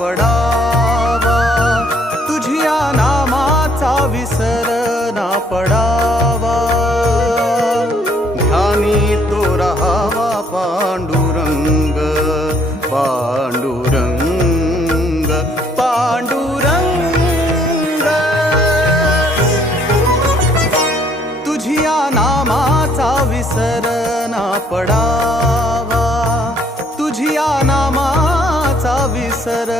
पडावा. तुझिया नामाचा विसर ना पडावा. ध्यानी तो राहावा पांडुरंग पांडुरंग पांडुरंग. तुझिया नामाचा विसर ना पडावा. तुझिया नामाचा विसर